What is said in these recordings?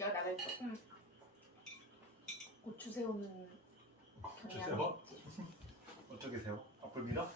야 나를 조금 고추세우는 고추세요? 어떻게 세요? 앞을 밀어?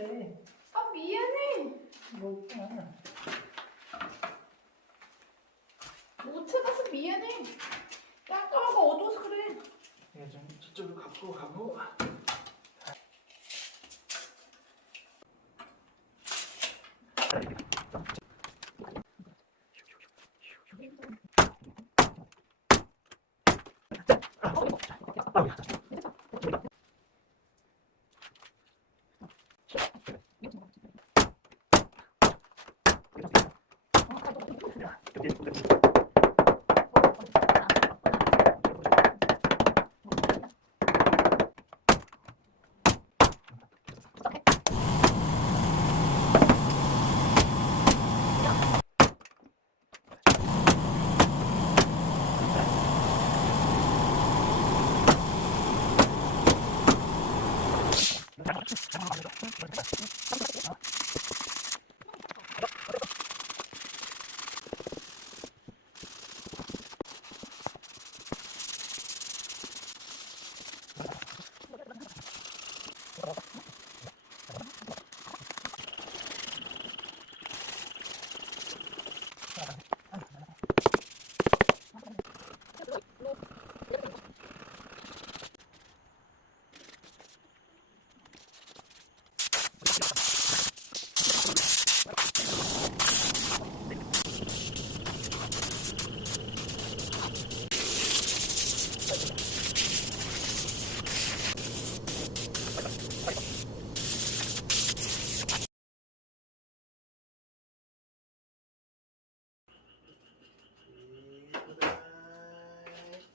네. 아 미안해. 뭐 못 찾아서 미안해. 깜깜하고 어두워서 그래. 예, 좀 저쪽으로 갖고 가고.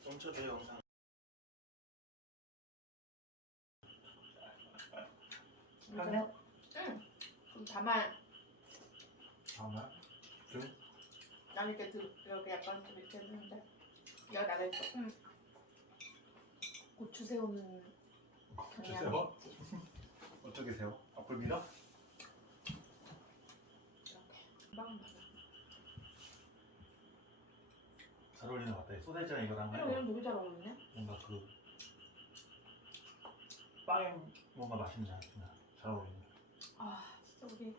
멈춰줘 영상. 그래? 응. 그럼 다만 등? 난 이렇게 이렇게 약간 좀 이렇게 했는데 야 나를 조금 고추세우는 고추세요? 어떻게 세요? 앞을 밀어? 금방 맞아. 잘 어울리는 것 같아. 소세지랑 이거랑 이런 되게 잘 어울리네. 뭔가 그 빵에 뭔가 맛있네. 잘 어울리네. 아 진짜 우리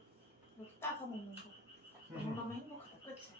이렇게 따서 먹는 거. 너무너무 행복하다. 그치?